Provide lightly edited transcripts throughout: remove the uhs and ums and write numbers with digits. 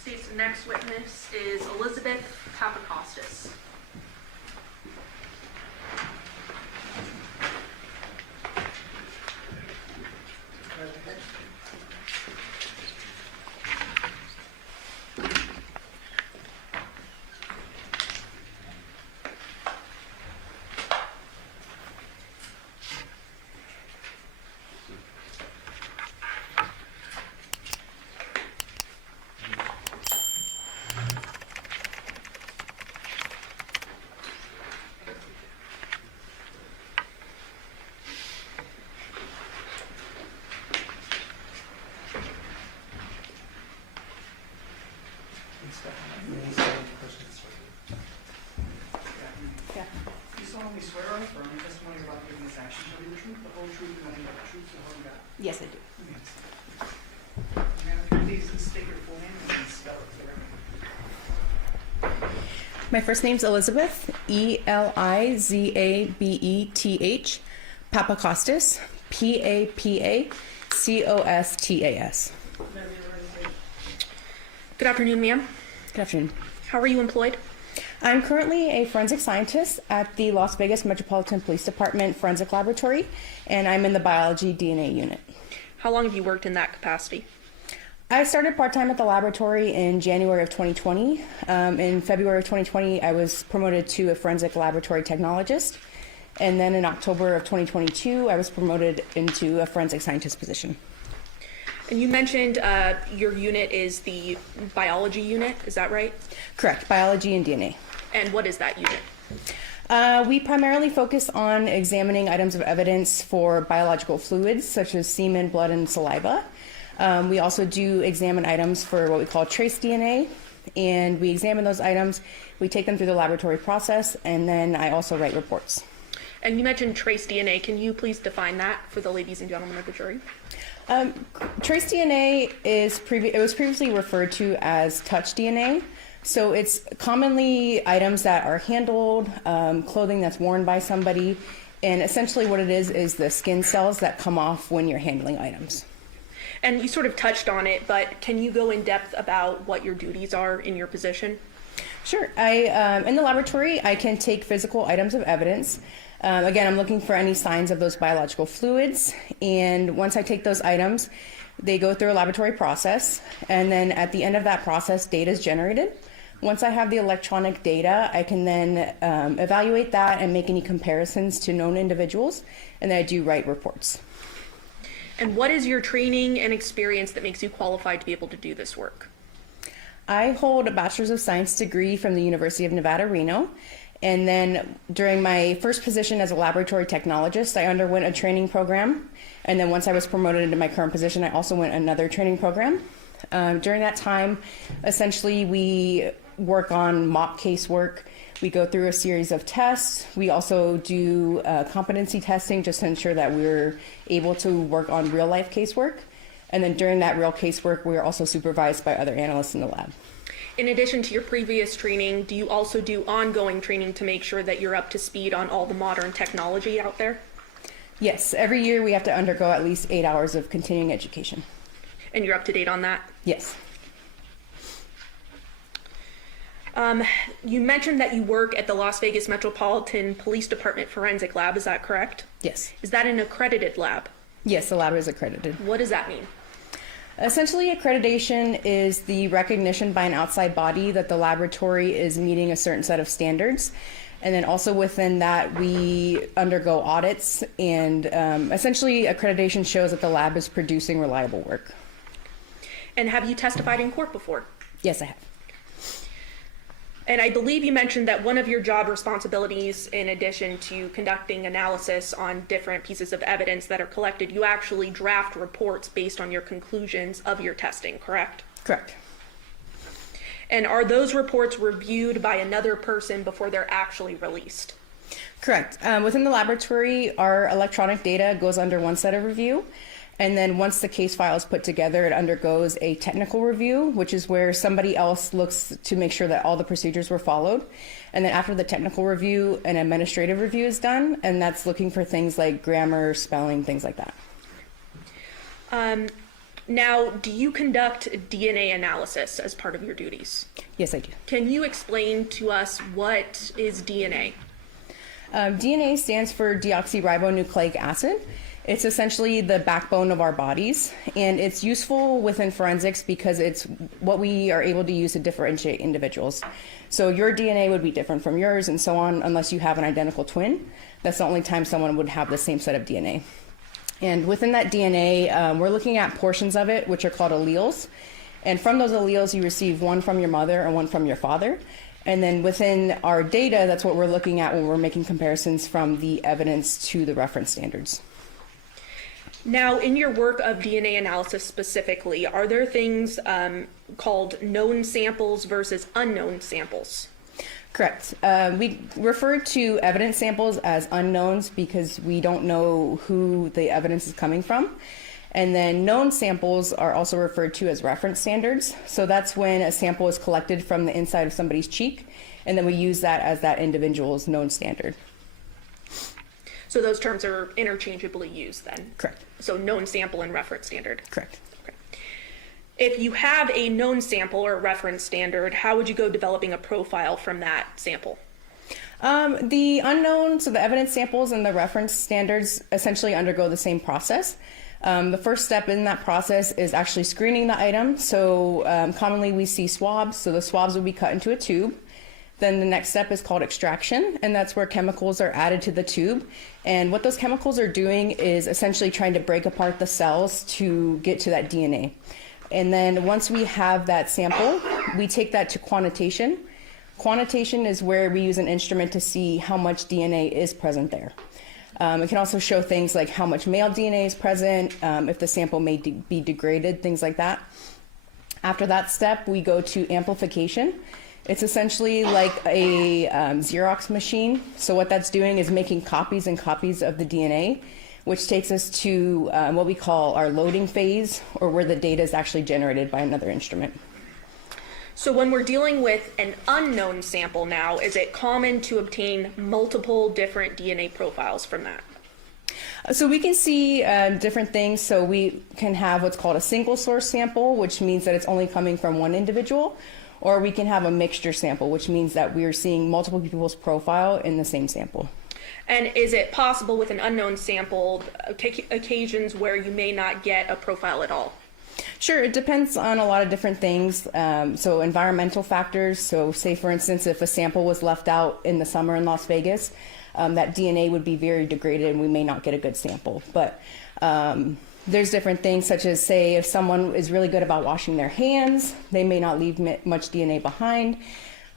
State's next witness is Elizabeth Papacostas. You solemnly swear or affirm the testimony you're about to give in this action shall be the truth, the whole truth, and nothing but the truth, so help you God. Yes, I do. Yes. Madam, can you please state your full name and spell it for the record? My first name's Elizabeth, Elizabeth, Papacostas, Papacostas. Good afternoon, ma'am. Good afternoon. How are you employed? I'm currently a forensic scientist at the Las Vegas Metropolitan Police Department Forensic Laboratory, and I'm in the biology DNA unit. How long have you worked in that capacity? I started part-time at the laboratory in January of 2020. In February of 2020, I was promoted to a forensic laboratory technologist. And then in October of 2022, I was promoted into a forensic scientist position. And you mentioned your unit is the biology unit, is that right? Correct, biology and DNA. And what is that unit? We primarily focus on examining items of evidence for biological fluids, such as semen, blood, and saliva. We also do examine items for what we call trace DNA, and we examine those items, we take them through the laboratory process, and then I also write reports. And you mentioned trace DNA. Can you please define that for the ladies and gentlemen of the jury? Trace DNA it was previously referred to as touch DNA. So it's commonly items that are handled, clothing that's worn by somebody, and essentially what it is the skin cells that come off when you're handling items. And you sort of touched on it, but can you go in depth about what your duties are in your position? Sure. In the laboratory, I can take physical items of evidence. Again, I'm looking for any signs of those biological fluids, and once I take those items, they go through a laboratory process, and then at the end of that process, data is generated. Once I have the electronic data, I can then evaluate that and make any comparisons to known individuals, and then I do write reports. And what is your training and experience that makes you qualified to be able to do this work? I hold a Bachelor's of Science degree from the University of Nevada, Reno. And then during my first position as a laboratory technologist, I underwent a training program. And then once I was promoted into my current position, I also went another training program. During that time, essentially we work on mock casework. We go through a series of tests. We also do competency testing just to ensure that we're able to work on real life casework. And then during that real casework, we're also supervised by other analysts in the lab. In addition to your previous training, do you also do ongoing training to make sure that you're up to speed on all the modern technology out there? Yes, every year we have to undergo at least 8 hours of continuing education. And you're up to date on that? Yes. You mentioned that you work at the Las Vegas Metropolitan Police Department Forensic Lab, is that correct? Yes. Is that an accredited lab? Yes, the lab is accredited. What does that mean? Essentially, accreditation is the recognition by an outside body that the laboratory is meeting a certain set of standards. And then also within that, we undergo audits, and essentially accreditation shows that the lab is producing reliable work. And have you testified in court before? Yes, I have. And I believe you mentioned that one of your job responsibilities, in addition to conducting analysis on different pieces of evidence that are collected, you actually draft reports based on your conclusions of your testing, correct? Correct. And are those reports reviewed by another person before they're actually released? Correct. Within the laboratory, our electronic data goes under one set of review. And then once the case file is put together, it undergoes a technical review, which is where somebody else looks to make sure that all the procedures were followed. And then after the technical review, an administrative review is done, and that's looking for things like grammar, spelling, things like that. Now, do you conduct DNA analysis as part of your duties? Yes, I do. Can you explain to us what is DNA? DNA stands for deoxyribonucleic acid. It's essentially the backbone of our bodies, and it's useful within forensics because it's what we are able to use to differentiate individuals. So your DNA would be different from yours and so on unless you have an identical twin. That's the only time someone would have the same set of DNA. And within that DNA, we're looking at portions of it, which are called alleles. And from those alleles, you receive one from your mother and one from your father. And then within our data, that's what we're looking at when we're making comparisons from the evidence to the reference standards. Now, in your work of DNA analysis specifically, are there things called known samples versus unknown samples? Correct. We refer to evidence samples as unknowns because we don't know who the evidence is coming from. And then known samples are also referred to as reference standards. So that's when a sample is collected from the inside of somebody's cheek, and then we use that as that individual's known standard. So those terms are interchangeably used then? Correct. So known sample and reference standard? Correct. Okay. If you have a known sample or reference standard, how would you go developing a profile from that sample? The unknown, so the evidence samples and the reference standards essentially undergo the same process. The first step in that process is actually screening the item. So commonly we see swabs, so the swabs will be cut into a tube. Then the next step is called extraction, and that's where chemicals are added to the tube. And what those chemicals are doing is essentially trying to break apart the cells to get to that DNA. And then once we have that sample, we take that to quantitation. Quantitation is where we use an instrument to see how much DNA is present there. It can also show things like how much male DNA is present, if the sample may be degraded, things like that. After that step, we go to amplification. It's essentially like a Xerox machine. So what that's doing is making copies and copies of the DNA, which takes us to what we call our loading phase, or where the data is actually generated by another instrument. So when we're dealing with an unknown sample now, is it common to obtain multiple different DNA profiles from that? So we can see different things. So we can have what's called a single source sample, which means that it's only coming from one individual. Or we can have a mixture sample, which means that we're seeing multiple people's profile in the same sample. And is it possible with an unknown sample, occasions where you may not get a profile at all? Sure, it depends on a lot of different things. So environmental factors. So say, for instance, if a sample was left out in the summer in Las Vegas, that DNA would be very degraded and we may not get a good sample. But there's different things, such as, say, if someone is really good about washing their hands, they may not leave much DNA behind.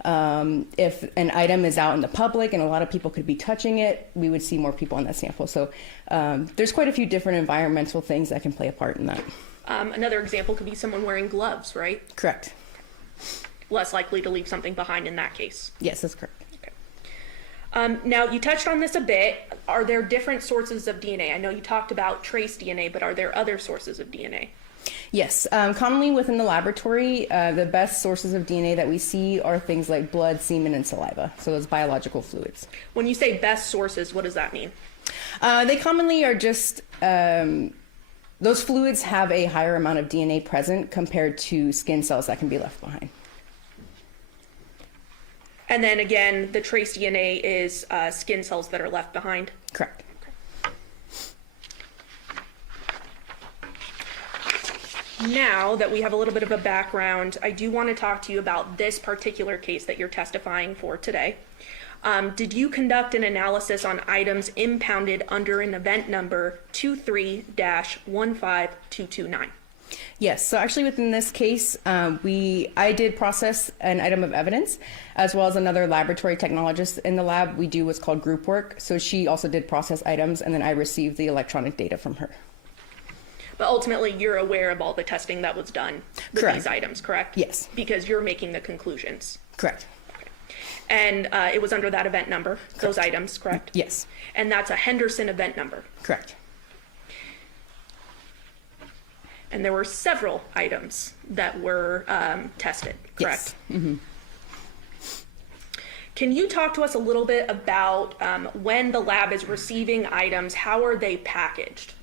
If an item is out in the public and a lot of people could be touching it, we would see more people in that sample. So there's quite a few different environmental things that can play a part in that. Another example could be someone wearing gloves, right? Correct. Less likely to leave something behind in that case. Yes, that's correct. Now, you touched on this a bit. Are there different sources of DNA? I know you talked about trace DNA, but are there other sources of DNA? Yes. Commonly within the laboratory, the best sources of DNA that we see are things like blood, semen, and saliva. So those biological fluids. When you say best sources, what does that mean? They commonly are just, those fluids have a higher amount of DNA present compared to skin cells that can be left behind. And then again, the trace DNA is skin cells that are left behind? Correct. Now that we have a little bit of a background, I do want to talk to you about this particular case that you're testifying for today. Did you conduct an analysis on items impounded under an event number 23-15229? Yes, so actually within this case, I did process an item of evidence, as well as another laboratory technologist in the lab. We do what's called group work. So she also did process items, and then I received the electronic data from her. But ultimately, you're aware of all the testing that was done with Correct. these items, correct? Yes. Because you're making the conclusions. Correct. Okay. And it was under that event number, those items, correct? Yes. And that's a Henderson event number. Correct. And there were several items that were tested, correct? Yes. Mm-hmm. Can you talk to us a little bit about when the lab is receiving items, how are they packaged?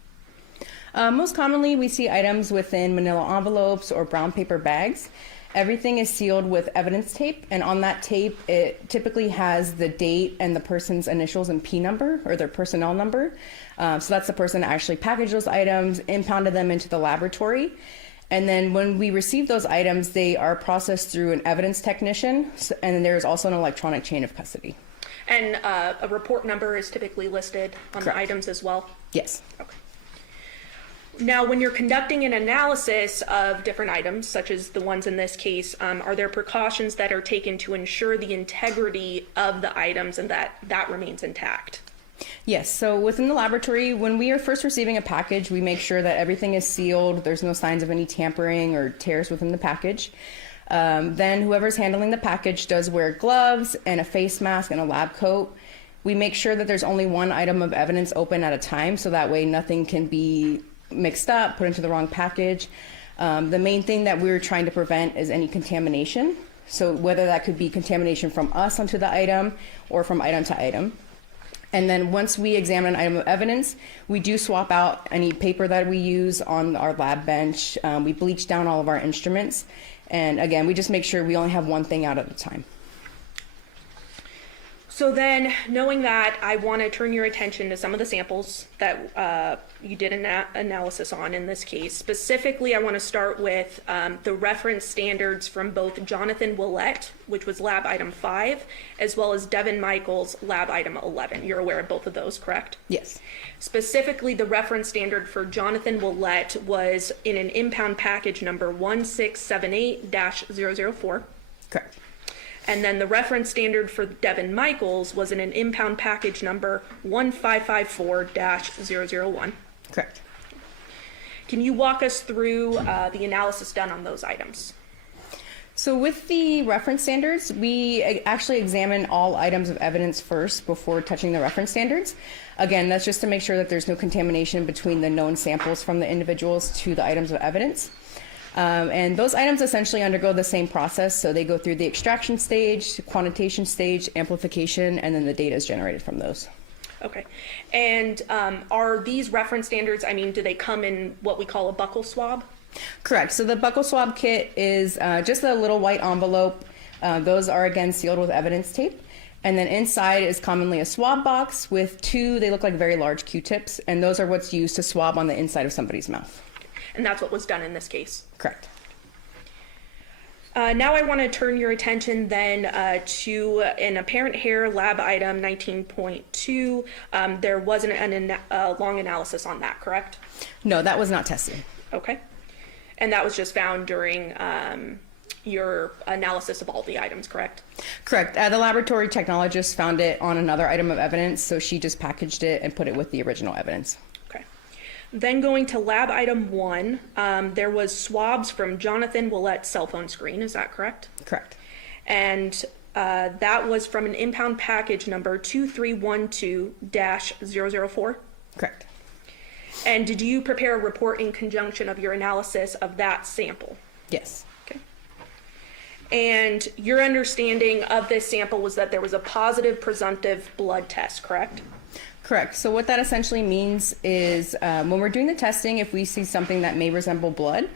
Most commonly, we see items within manila envelopes or brown paper bags. Everything is sealed with evidence tape, and on that tape, it typically has the date and the person's initials and P number, or their personnel number. So that's the person that actually packaged those items, impounded them into the laboratory. And then when we receive those items, they are processed through an evidence technician, and then there's also an electronic chain of custody. And a report number is typically listed on the items as well? Yes. Okay. Now, when you're conducting an analysis of different items, such as the ones in this case, are there precautions that are taken to ensure the integrity of the items and that remains intact? Yes, so within the laboratory, when we are first receiving a package, we make sure that everything is sealed, there's no signs of any tampering or tears within the package. Then whoever's handling the package does wear gloves and a face mask and a lab coat. We make sure that there's only one item of evidence open at a time, so that way nothing can be mixed up, put into the wrong package. The main thing that we're trying to prevent is any contamination. So whether that could be contamination from us onto the item or from item to item. And then once we examine an item of evidence, we do swap out any paper that we use on our lab bench. We bleach down all of our instruments. And again, we just make sure we only have one thing out at a time. So then, knowing that, I want to turn your attention to some of the samples that you did an analysis on in this case. Specifically, I want to start with the reference standards from both Jonathan Willette, which was lab item 5, as well as Devyn Michaels, lab item 11. You're aware of both of those, correct? Yes. Specifically, the reference standard for Jonathan Willette was in an impound package number 1678-004. Correct. And then the reference standard for Devyn Michaels was in an impound package number 1554-001. Correct. Can you walk us through the analysis done on those items? So with the reference standards, we actually examine all items of evidence first before touching the reference standards. Again, that's just to make sure that there's no contamination between the known samples from the individuals to the items of evidence. And those items essentially undergo the same process. So they go through the extraction stage, quantitation stage, amplification, and then the data is generated from those. Okay. And are these reference standards, do they come in what we call a buccal swab? Correct. So the buccal swab kit is just a little white envelope. Those are again sealed with evidence tape. And then inside is commonly a swab box with two, they look like very large Q-tips, and those are what's used to swab on the inside of somebody's mouth. And that's what was done in this case? Correct. Now I want to turn your attention then to an apparent hair lab item 19.2. There wasn't a long analysis on that, correct? No, that was not tested. Okay. And that was just found during your analysis of all the items, correct? Correct. The laboratory technologist found it on another item of evidence, so she just packaged it and put it with the original evidence. Okay. Then going to lab item 1, there was swabs from Jonathan Willette's cell phone screen, is that correct? Correct. And that was from an impound package number 2312-004? Correct. And did you prepare a report in conjunction of your analysis of that sample? Yes. Okay. And your understanding of this sample was that there was a positive presumptive blood test, correct? Correct. So what that essentially means is when we're doing the testing, if we see something that may resemble blood,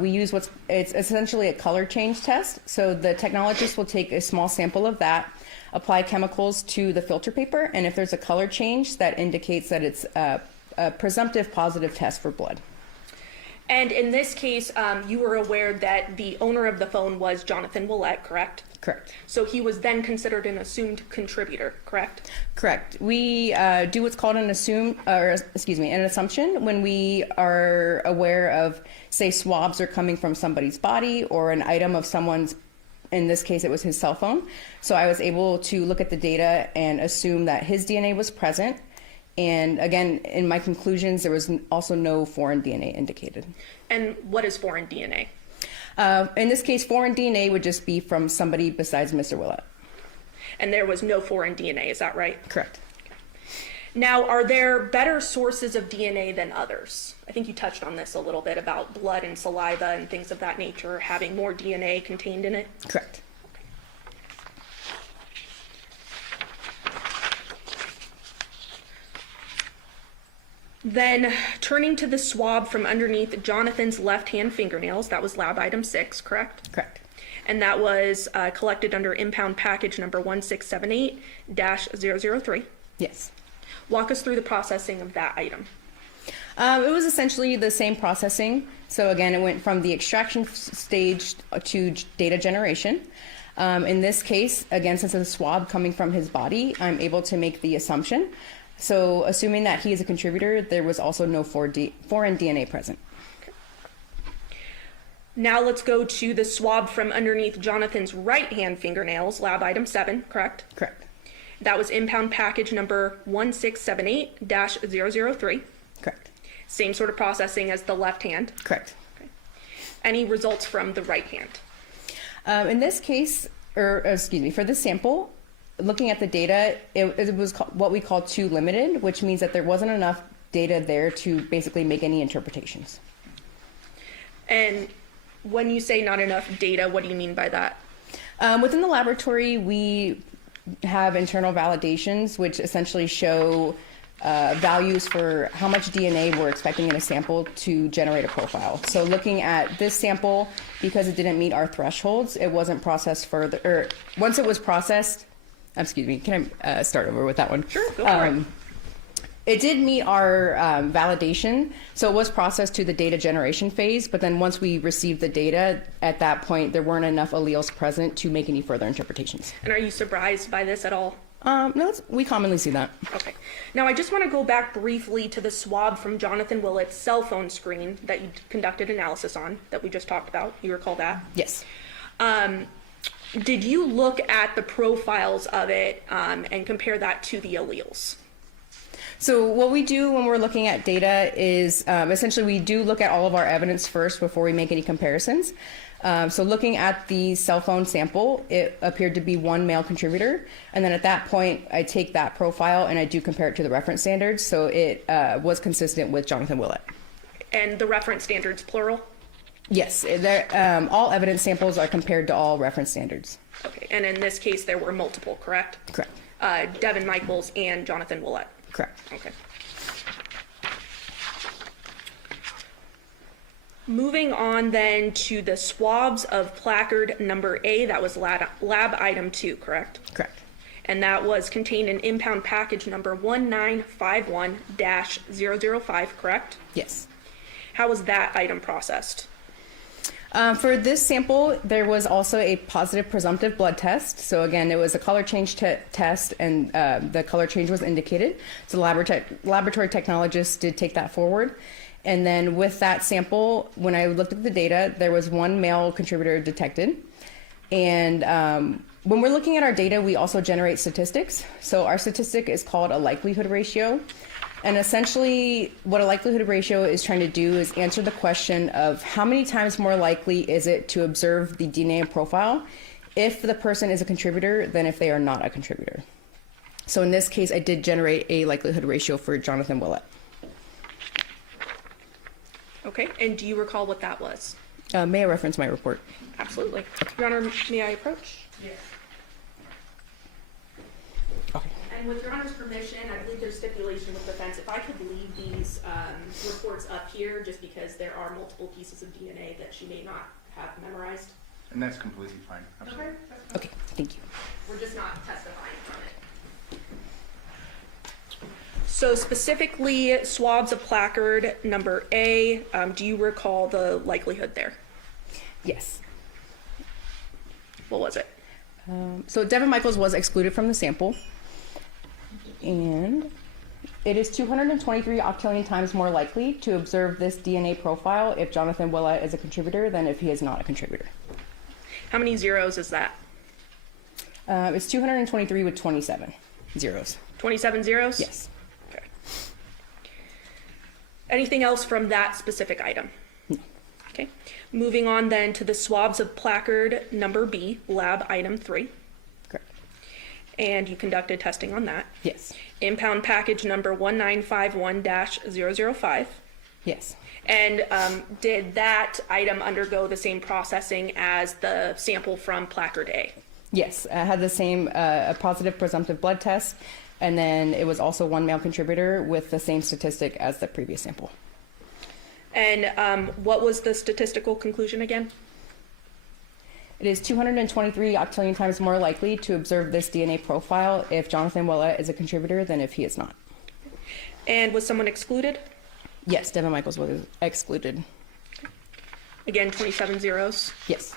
we use it's essentially a color change test. So the technologist will take a small sample of that, apply chemicals to the filter paper, and if there's a color change, that indicates that it's a presumptive positive test for blood. And in this case, you were aware that the owner of the phone was Jonathan Willette, correct? Correct. So he was then considered an assumed contributor, correct? Correct. We do what's called an assumption when we are aware of, say, swabs are coming from somebody's body or an item of someone's, in this case, it was his cell phone. So I was able to look at the data and assume that his DNA was present. And again, in my conclusions, there was also no foreign DNA indicated. And what is foreign DNA? In this case, foreign DNA would just be from somebody besides Mr. Willette. And there was no foreign DNA, is that right? Correct. Okay. Now, are there better sources of DNA than others? I think you touched on this a little bit about blood and saliva and things of that nature having more DNA contained in it. Correct. Then turning to the swab from underneath Jonathan's left-hand fingernails, that was lab item 6, correct? Correct. And that was collected under impound package number 1678-003. Yes. Walk us through the processing of that item. It was essentially the same processing. So again, it went from the extraction stage to data generation. In this case, again, since it's a swab coming from his body, I'm able to make the assumption. So assuming that he is a contributor, there was also no foreign DNA present. Now let's go to the swab from underneath Jonathan's right-hand fingernails, lab item 7, correct? Correct. That was impound package number 1678-003. Correct. Same sort of processing as the left hand. Correct. Okay. Any results from the right hand? In this case, for this sample, looking at the data, it was what we call too limited, which means that there wasn't enough data there to basically make any interpretations. And when you say not enough data, what do you mean by that? Within the laboratory, we have internal validations, which essentially show values for how much DNA we're expecting in a sample to generate a profile. So looking at this sample, because it didn't meet our thresholds, it wasn't processed further, or once it was processed, can I start over with that one? Sure, go for it. It did meet our validation, so it was processed to the data generation phase, but then once we received the data, at that point, there weren't enough alleles present to make any further interpretations. And are you surprised by this at all? No, we commonly see that. Okay. Now I just want to go back briefly to the swab from Jonathan Willette's cell phone screen that you conducted analysis on, that we just talked about. You recall that? Yes. Did you look at the profiles of it and compare that to the alleles? So what we do when we're looking at data is essentially we do look at all of our evidence first before we make any comparisons. So looking at the cell phone sample, it appeared to be one male contributor. And then at that point, I take that profile and I do compare it to the reference standards. So it was consistent with Jonathan Willette. And the reference standards, plural? Yes, all evidence samples are compared to all reference standards. Okay, and in this case, there were multiple, correct? Correct. Devyn Michaels and Jonathan Willette. Correct. Okay. Moving on then to the swabs of placard number A, that was lab item 2, correct? Correct. And that was contained in impound package number 1951-005, correct? Yes. How was that item processed? For this sample, there was also a positive presumptive blood test. So again, it was a color change test, and the color change was indicated. So the laboratory technologists did take that forward. And then with that sample, when I looked at the data, there was one male contributor detected. And when we're looking at our data, we also generate statistics. So our statistic is called a likelihood ratio. And essentially, what a likelihood ratio is trying to do is answer the question of how many times more likely is it to observe the DNA profile if the person is a contributor than if they are not a contributor. So in this case, I did generate a likelihood ratio for Jonathan Willette. Okay, and do you recall what that was? May I reference my report? Absolutely. Your Honor, may I approach? Yes. Okay. And with Your Honor's permission, I believe there's stipulation with defense. If I could leave these reports up here, just because there are multiple pieces of DNA that she may not have memorized. And that's completely fine. Absolutely. Okay, thank you. We're just not testifying from it. So specifically, swabs of placard number A, do you recall the likelihood there? Yes. What was it? So Devyn Michaels was excluded from the sample. And it is 223 octillion times more likely to observe this DNA profile if Jonathan Willette is a contributor than if he is not a contributor. How many zeros is that? It's 223 with 27 zeros. 27 zeros? Yes. Okay. Anything else from that specific item? No. Okay. Moving on then to the swabs of placard number B, lab item 3. Correct. And you conducted testing on that. Yes. Impound package number 1951-005. Yes. And did that item undergo the same processing as the sample from placard A? Yes. I had the same a positive presumptive blood test. And then it was also one male contributor with the same statistic as the previous sample. And what was the statistical conclusion again? It is 223 octillion times more likely to observe this DNA profile if Jonathan Willette is a contributor than if he is not. And was someone excluded? Yes, Devyn Michaels was excluded. Again, 27 zeros Yes,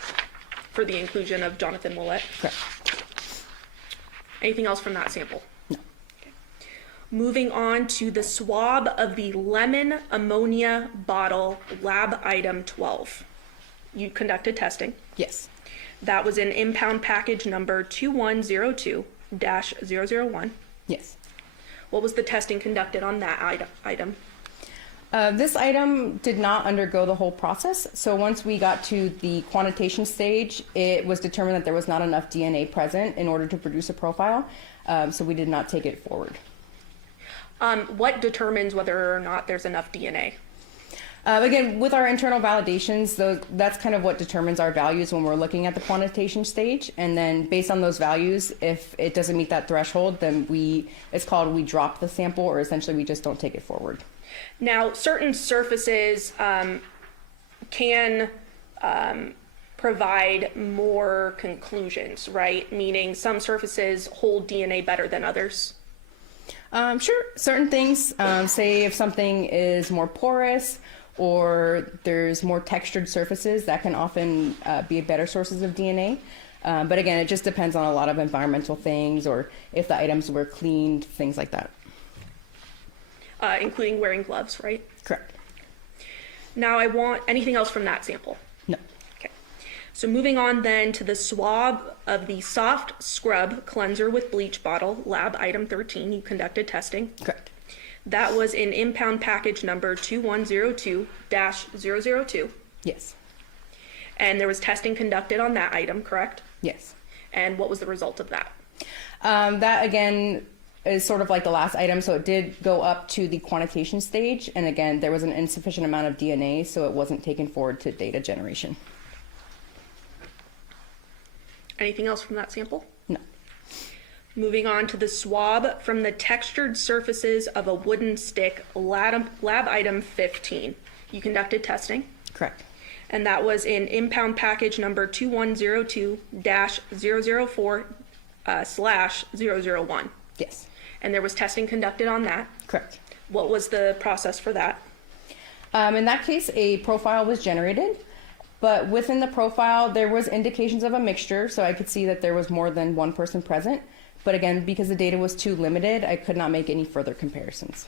for the inclusion of Jonathan Willette. correct. Anything else from that sample? No. Okay. Moving on to the swab of the lemon ammonia bottle lab item 12. You conducted testing. Yes, That was in impound package number 2102-001. yes. What was the testing conducted on that item? This item did not undergo the whole process. So once we got to the quantitation stage, it was determined that there was not enough DNA present in order to produce a profile. So we did not take it forward. What determines whether or not there's enough DNA? Again, with our internal validations, that's kind of what determines our values when we're looking at the quantitation stage. And then based on those values, if it doesn't meet that threshold, then it's called we drop the sample, or essentially we just don't take it forward. Now, certain surfaces can provide more conclusions, right? Meaning some surfaces hold DNA better than others. Sure, certain things, say if something is more porous or there's more textured surfaces, that can often be better sources of DNA. But again, it just depends on a lot of environmental things, or if the items were cleaned, things like that. Including wearing gloves, right? Correct. Now I want anything else from that sample. No. Okay. So moving on then to the swab of the soft scrub cleanser with bleach bottle, lab item 13, you conducted testing. Correct. That was in impound package number 2102-002. Yes. And there was testing conducted on that item, correct? Yes. And what was the result of that? That again is sort of like the last item, so it did go up to the quantitation stage, and again there was an insufficient amount of DNA, so it wasn't taken forward to data generation. Anything else from that sample? No. Moving on to the swab from the textured surfaces of a wooden stick, lab item 15. You conducted testing, Correct. and that was in impound package number 2102-004/001. Yes. And there was testing conducted on that. Correct. What was the process for that? In that case, a profile was generated, but within the profile there was indications of a mixture, so I could see that there was more than one person present. But again, because the data was too limited, I could not make any further comparisons.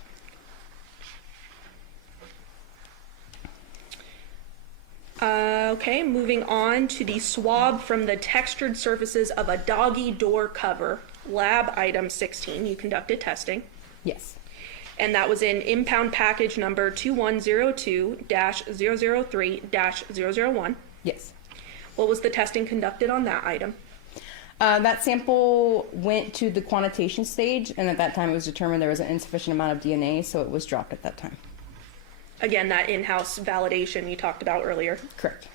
Okay, moving on to the swab from the textured surfaces of a doggy door cover, lab item 16. You conducted testing, Yes. and that was in impound package number 2102-003-001. Yes. What was the testing conducted on that item? That sample went to the quantitation stage, and at that time it was determined there was an insufficient amount of DNA, so it was dropped at that time. Again, that in-house validation you talked about earlier. Correct.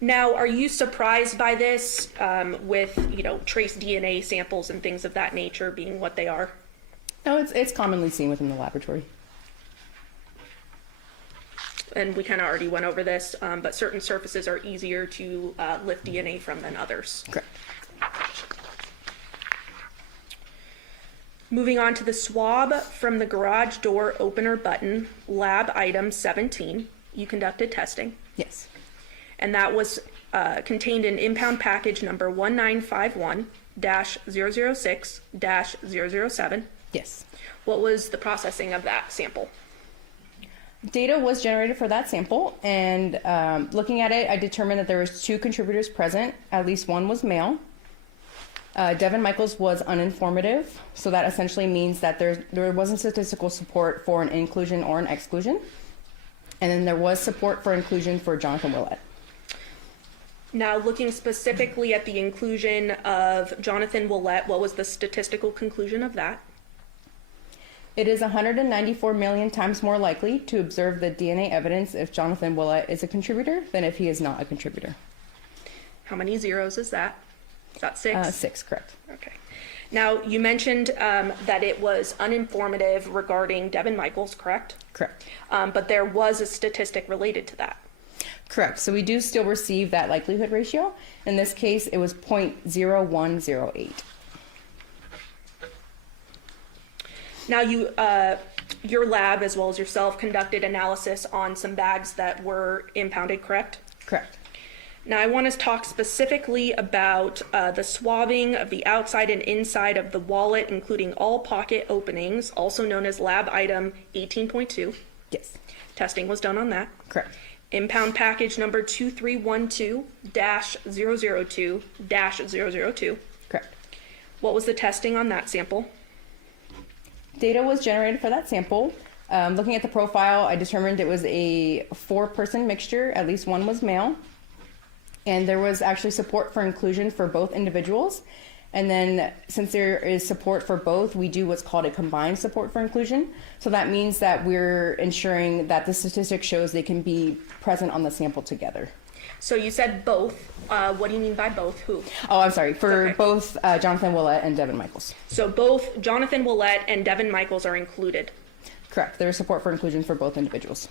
Now, are you surprised by this with, trace DNA samples and things of that nature being what they are? No, it's commonly seen within the laboratory. And we kind of already went over this, but certain surfaces are easier to lift DNA from than others. Correct. Moving on to the swab from the garage door opener button, lab item 17. You conducted testing, Yes. and that was contained in impound package number 1951-006-007. Yes. What was the processing of that sample? Data was generated for that sample, and looking at it, I determined that there was 2 contributors present. At least one was male. Devyn Michaels was uninformative, so that essentially means that there wasn't statistical support for an inclusion or an exclusion. And then there was support for inclusion for Jonathan Willette. Now, looking specifically at the inclusion of Jonathan Willette, what was the statistical conclusion of that? It is 194 million times more likely to observe the DNA evidence if Jonathan Willette is a contributor than if he is not a contributor. How many zeros is that? Is that 6? 6, correct. Okay. Now, you mentioned that it was uninformative regarding Devyn Michaels, correct? Correct. But there was a statistic related to that. Correct. So we do still receive that likelihood ratio. In this case, it was 0.0108. Now, your lab, as well as yourself, conducted analysis on some bags that were impounded, correct? Correct. Now, I want to talk specifically about the swabbing of the outside and inside of the wallet, including all pocket openings, also known as lab item 18.2. Yes. Testing was done on that. Correct. Impound package number 2312-002-002. Correct. What was the testing on that sample? Data was generated for that sample. Looking at the profile, I determined it was a 4-person mixture. At least one was male. And there was actually support for inclusion for both individuals. And then since there is support for both, we do what's called a combined support for inclusion. So that means that we're ensuring that the statistic shows they can be present on the sample together. So you said both. What do you mean by both? Who? Oh, I'm sorry. For Okay. both Jonathan Willette and Devyn Michaels. So both Jonathan Willette and Devyn Michaels are included. Correct. There is support for inclusion for both individuals.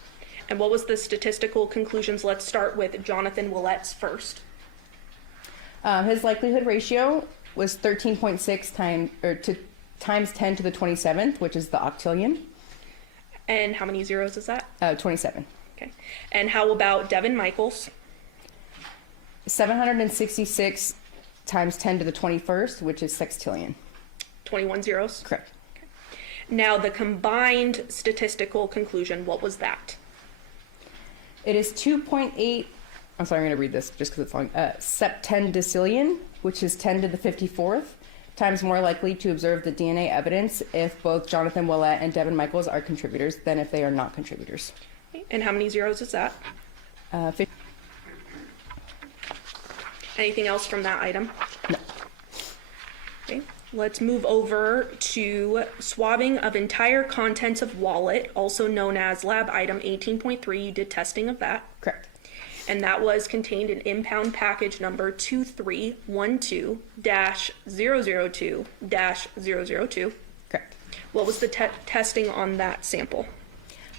And what was the statistical conclusions? Let's start with Jonathan Willette's first. His likelihood ratio was 13.6 times 10 to the 27th, which is the octillion. And how many zeros is that? 27. Okay. And how about Devyn Michaels? 766 times 10 to the 21st, which is sextillion. 21 zeros. Correct. Now the combined statistical conclusion, what was that? It is 2.8, I'm sorry, I'm going to read this just because it's long, septendecillion, which is 10 to the 54th, times more likely to observe the DNA evidence if both Jonathan Willette and Devyn Michaels are contributors than if they are not contributors. And how many zeros is that? 50. Anything else from that item? No. Okay. Let's move over to swabbing of entire contents of wallet, also known as lab item 18.3. You did testing of that. Correct. And that was contained in impound package number 2312-002-002. Correct. What was the testing on that sample?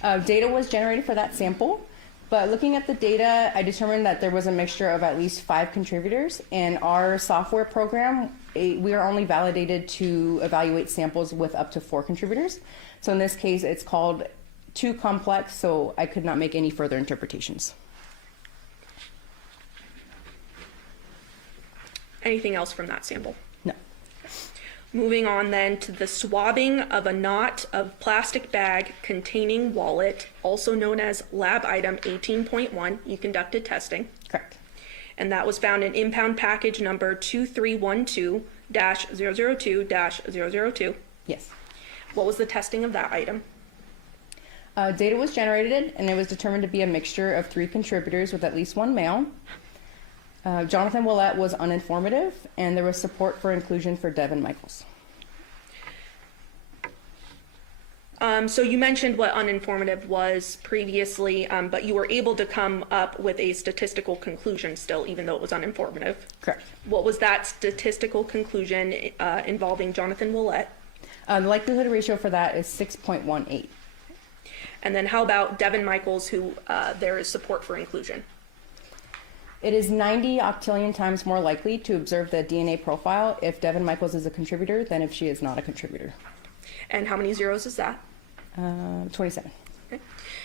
Data was generated for that sample, but looking at the data, I determined that there was a mixture of at least 5 contributors. In our software program, we are only validated to evaluate samples with up to 4 contributors. So in this case, it's called too complex, so I could not make any further interpretations. Anything else from that sample? No. Moving on then to the swabbing of a knot of plastic bag containing wallet, also known as lab item 18.1. You conducted testing. Correct. And that was found in impound package number 2312-002-002. Yes. What was the testing of that item? Data was generated, and it was determined to be a mixture of 3 contributors with at least 1 male. Jonathan Willette was uninformative, and there was support for inclusion for Devyn Michaels. So you mentioned what uninformative was previously, but you were able to come up with a statistical conclusion still, even though it was uninformative. Correct. What was that statistical conclusion involving Jonathan Willette? The likelihood ratio for that is 6.18. And then how about Devyn Michaels, who there is support for inclusion? It is 90 octillion times more likely to observe the DNA profile if Devyn Michaels is a contributor than if she is not a contributor. And how many zeros is that? 27. Okay.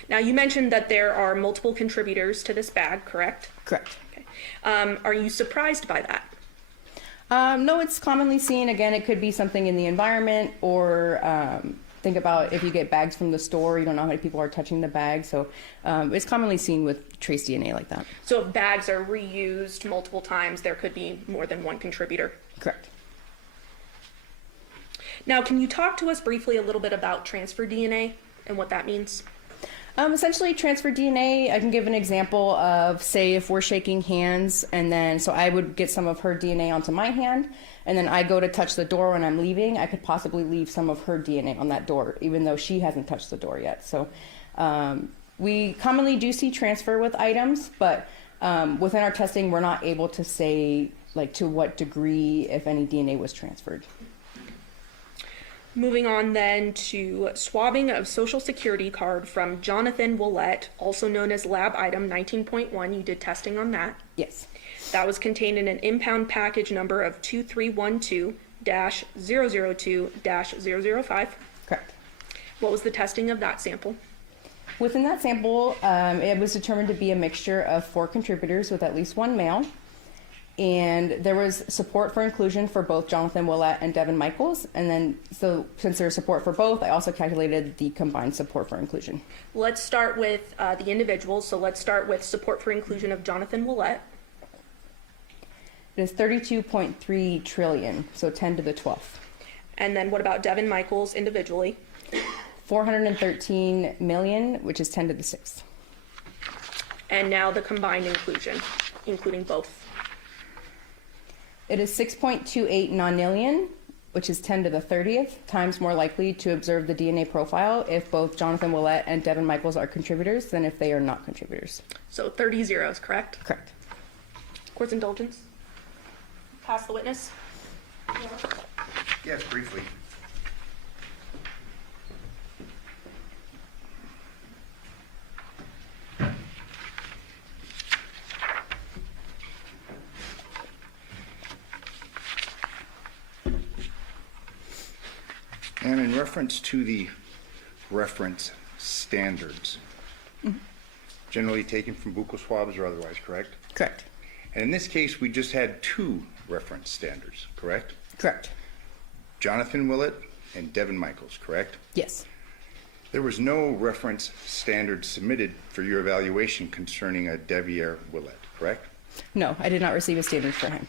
Now you mentioned that there are multiple contributors to this bag, correct? Correct. Okay. Are you surprised by that? No, it's commonly seen. Again, it could be something in the environment, or think about if you get bags from the store, you don't know how many people are touching the bag. So it's commonly seen with trace DNA like that. So if bags are reused multiple times, there could be more than one contributor. Correct. Now, can you talk to us briefly a little bit about transfer DNA and what that means? Essentially, transfer DNA, I can give an example of, say, if we're shaking hands, and then, so I would get some of her DNA onto my hand, and then I go to touch the door when I'm leaving, I could possibly leave some of her DNA on that door, even though she hasn't touched the door yet. So we commonly do see transfer with items, but Within our testing, we're not able to say like to what degree, if any, DNA was transferred. Moving on then to swabbing of social security card from Jonathan Willette, also known as lab item 19.1. You did testing on that. Yes. That was contained in an impound package number of 2312-002-005. Correct. What was the testing of that sample? Within that sample, it was determined to be a mixture of 4 contributors with at least 1 male. And there was support for inclusion for both Jonathan Willette and Devyn Michaels. And then, so since there's support for both, I also calculated the combined support for inclusion. Let's start with the individuals. So let's start with support for inclusion of Jonathan Willette. It is 32.3 trillion, so 10 to the 12th. And then what about Devyn Michaels individually? 413 million, which is 10 to the 6th. And now the combined inclusion, including both. It is 6.28 nonillion, which is 10 to the 30th, times more likely to observe the DNA profile if both Jonathan Willette and Devyn Michaels are contributors than if they are not contributors. So 30 zeros, correct? Correct. Court's indulgence. Pass the witness. Yes, briefly. And in reference to the reference standards, generally taken from buccal swabs or otherwise, correct? Correct. And in this case, we just had 2 reference standards, correct? Correct. Jonathan Willette and Devyn Michaels, correct? Yes. There was no reference standard submitted for your evaluation concerning a Devyn Willette, correct? No, I did not receive a standard for him.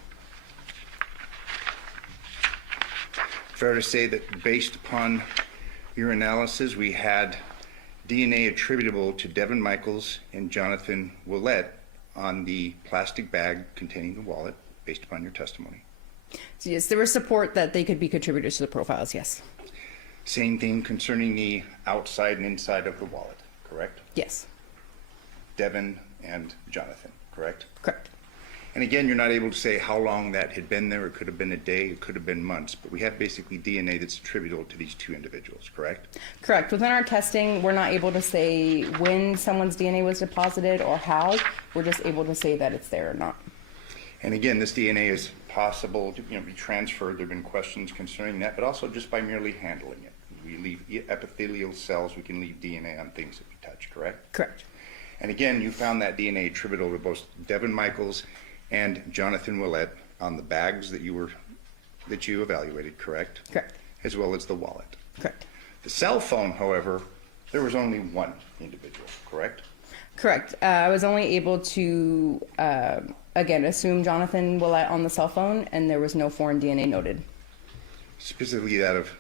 Fair to say that based upon your analysis, we had DNA attributable to Devyn Michaels and Jonathan Willette on the plastic bag containing the wallet, based upon your testimony. So yes, there was support that they could be contributors to the profiles, yes. Same thing concerning the outside and inside of the wallet, correct? Yes. Devyn and Jonathan, correct? Correct. And again, you're not able to say how long that had been there. It could have been a day, it could have been months, but we have basically DNA that's attributable to these 2 individuals, correct? Correct. Within our testing, we're not able to say when someone's DNA was deposited or how. We're just able to say that it's there or not. And again, this DNA is possible to be transferred. There have been questions concerning that, but also just by merely handling it. We leave epithelial cells, we can leave DNA on things that we touch, correct? Correct. And again, you found that DNA attributable to both Devyn Michaels and Jonathan Willette on the bags that you evaluated, correct? Correct. As well as the wallet. Correct. The cell phone, however, there was only 1 individual, correct? Correct. I was only able to, again, assume Jonathan Willette on the cell phone, and there was no foreign DNA noted. Specifically that of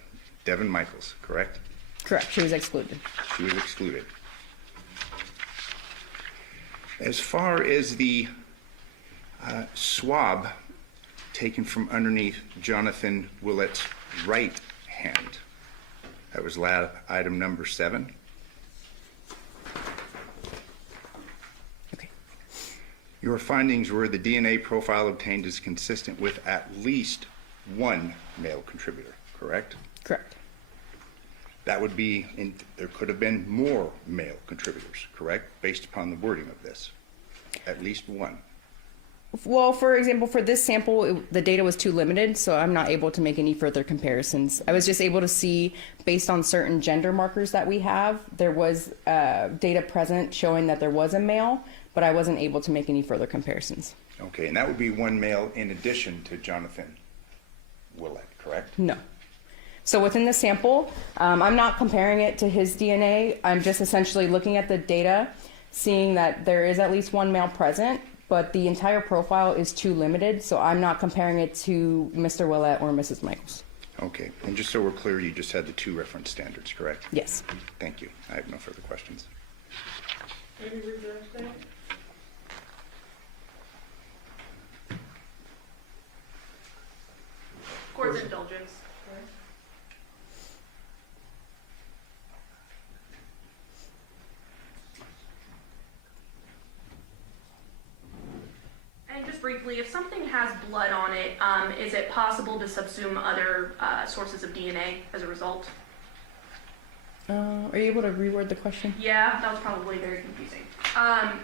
Devyn Michaels, correct? Correct. She was excluded. She was excluded. As far as the swab taken from underneath Jonathan Willette's right hand, that was lab item number 7. Okay. Your findings were the DNA profile obtained is consistent with at least 1 male contributor, correct? Correct. That would be, there could have been more male contributors, correct? Based upon the wording of this. At least 1. Well, for example, for this sample, the data was too limited, so I'm not able to make any further comparisons. I was just able to see, based on certain gender markers that we have, there was data present showing that there was a male, but I wasn't able to make any further comparisons. Okay, and that would be 1 male in addition to Jonathan Willette, correct? No. So within the sample, I'm not comparing it to his DNA. I'm just essentially looking at the data, seeing that there is at least 1 male present, but the entire profile is too limited, so I'm not comparing it to Mr. Willette or Mrs. Michaels. Okay, and just so we're clear, you just had the 2 reference standards, correct? Yes. Thank you. I have no further questions. Any reserves there? Court's indulgence. briefly, if something has blood on it, is it possible to subsume other sources of DNA as a result? Are you able to reword the question? Yeah, that was probably very confusing.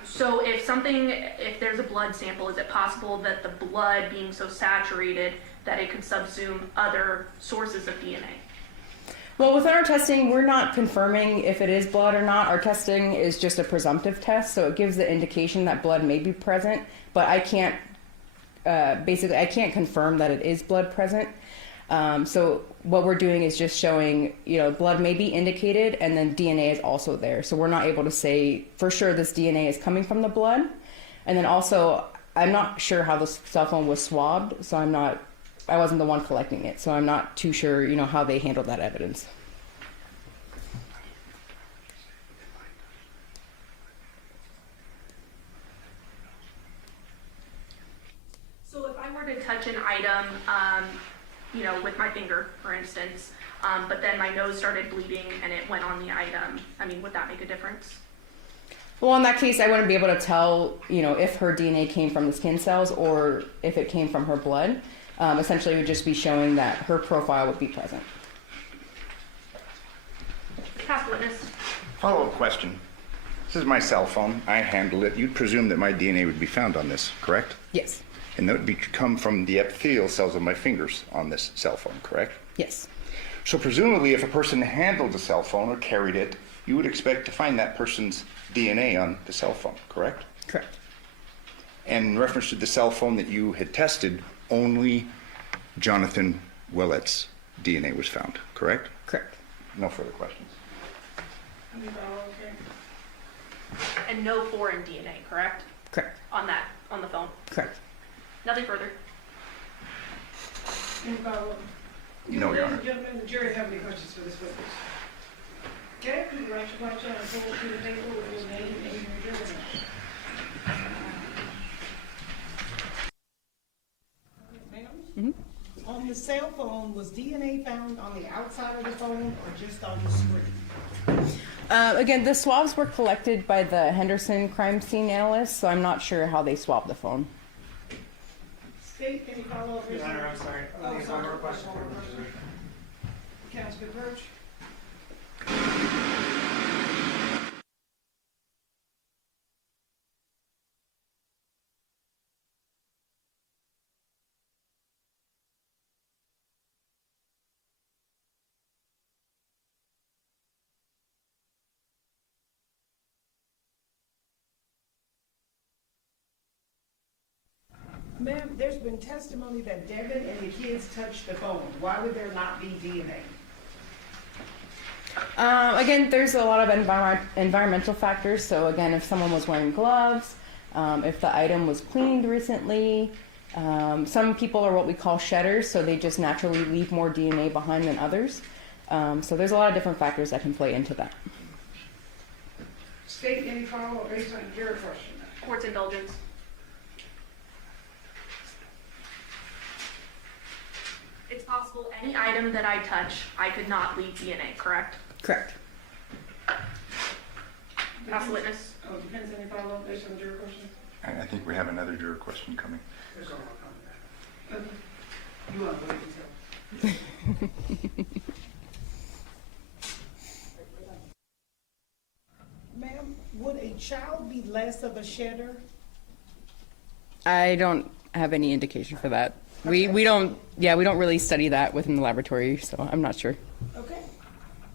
So if there's a blood sample, is it possible that the blood being so saturated that it could subsume other sources of DNA? Well, within our testing, we're not confirming if it is blood or not. Our testing is just a presumptive test, so it gives the indication that blood may be present, but I can't, I can't confirm that it is blood present. So what we're doing is just showing, blood may be indicated, and then DNA is also there. So we're not able to say for sure this DNA is coming from the blood. And then also, I'm not sure how the cell phone was swabbed, so I wasn't the one collecting it, so I'm not too sure, how they handled that evidence. So if I were to touch an item, with my finger, for instance, but then my nose started bleeding and it went on the item, would that make a difference? Well, in that case, I wouldn't be able to tell, if her DNA came from the skin cells or if it came from her blood. Essentially, it would just be showing that her profile would be present. Past witness. Follow-up question. This is my cell phone. I handle it. You'd presume that my DNA would be found on this, correct? Yes. And that would come from the epithelial cells of my fingers on this cell phone, correct? Yes. So presumably, if a person handled a cell phone or carried it, you would expect to find that person's DNA on the cell phone, correct? Correct. And in reference to the cell phone that you had tested, only Jonathan Willette's DNA was found, correct? Correct. No further questions. And no foreign DNA, correct? Correct. On the phone? Correct. Nothing further. Any follow-up? No, Your Honor. Ladies and gentlemen, the jury have any questions for this witness? Okay, please write your question and forward to the table with your name and your jury number. Ma'am? On the cell phone, was DNA found on the outside of the phone or just on the screen? Again, the swabs were collected by the Henderson crime scene analyst, so I'm not sure how they swabbed the phone. State, any follow-up? Your Honor, I'm sorry. Oh, One sorry. more question. Counsel Perch? Ma'am, there's been testimony that Devyn and the kids touched the phone. Why would there not be DNA? Again, there's a lot of environmental factors. So again, if someone was wearing gloves, if the item was cleaned recently, some people are what we call shedders, so they just naturally leave more DNA behind than others. So there's a lot of different factors that can play into that. State, any follow-up based on your question? Court's indulgence. It's possible any item that I touch, I could not leave DNA, correct? Correct. Past witness. Oh, depends, any follow-up based on your question? I think we have another juror question coming. There's all coming back. You want to wait until? Ma'am, would a child be less of a shedder? I don't have any indication for that. We don't really study that within the laboratory, so I'm not sure. Okay.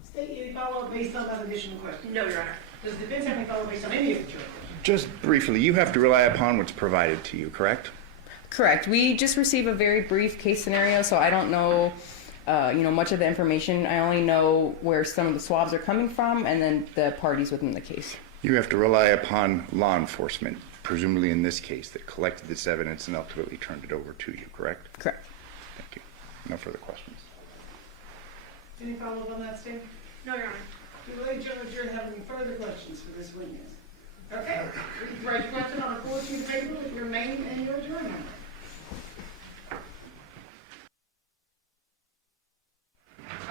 State, any follow-up based on that additional question? No, Your Honor. Does the defense have any follow-up based on any of the jury questions? Just briefly, you have to rely upon what's provided to you, correct? Correct. We just receive a very brief case scenario, so I don't know, much of the information. I only know where some of the swabs are coming from, and then the parties within the case. You have to rely upon law enforcement, presumably in this case, that collected this evidence and ultimately turned it over to you, correct? Correct. Thank you. No further questions. Any follow-up on that, Steve? No, Your Honor. Do the ladies and gentlemen have any further questions for this witness? Okay. Please write your question on a full sheet of paper with your name and your jury number.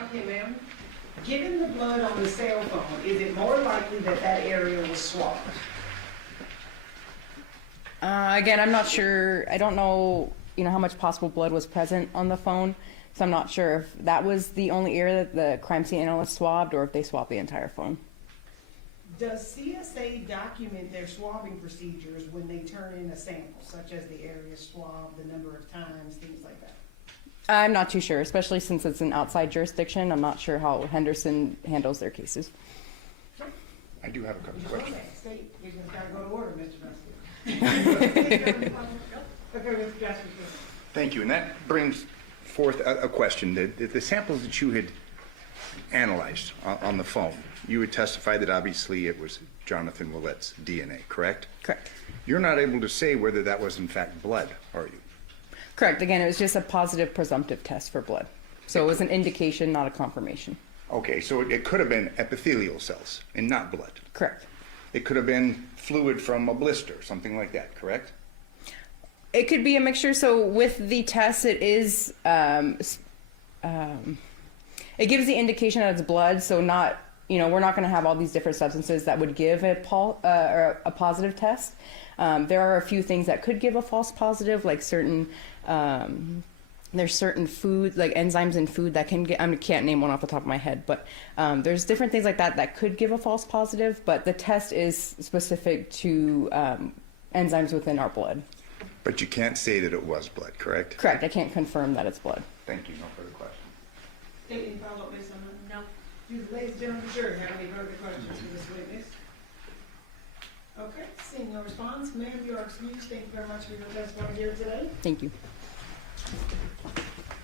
Okay, ma'am. Given the blood on the cell phone, is it more likely that that area was swabbed? Again, I'm not sure. I don't know, how much possible blood was present on the phone. So I'm not sure if that was the only area that the crime scene analyst swabbed or if they swabbed the entire phone. Does CSA document their swabbing procedures when they turn in a sample, such as the area swabbed, the number of times, things like that? I'm not too sure, especially since it's an outside jurisdiction. I'm not sure how Henderson handles their cases. I do have a couple You of questions. State, you just gotta go to order, Mr. President. Okay, Mr. Justice. Thank you, and that brings forth a question. The samples that you had analyzed on the phone, you would testify that obviously it was Jonathan Willette's DNA, correct? Correct. You're not able to say whether that was in fact blood, are you? Correct. Again, it was just a positive presumptive test for blood. So it was an indication, not a confirmation. Okay, so it could have been epithelial cells and not blood. Correct. It could have been fluid from a blister, something like that, correct? It could be a mixture. So with the test, it is, it gives the indication that it's blood. So not, we're not going to have all these different substances that would give a positive test. There are a few things that could give a false positive, like certain, there's certain food, like enzymes in food that can get, I can't name one off the top of my head, but there's different things like that that could give a false positive, but the test is specific to enzymes within our blood. But you can't say that it was blood, correct? Correct. I can't confirm that it's blood. Thank you. No further questions. Any follow-up, Ms. Hunter? No. Do the ladies and gentlemen of the jury have any further questions for this witness? Okay, seeing no response, ma'am, you are excused. Thank you very much for your testimony here today. Thank you.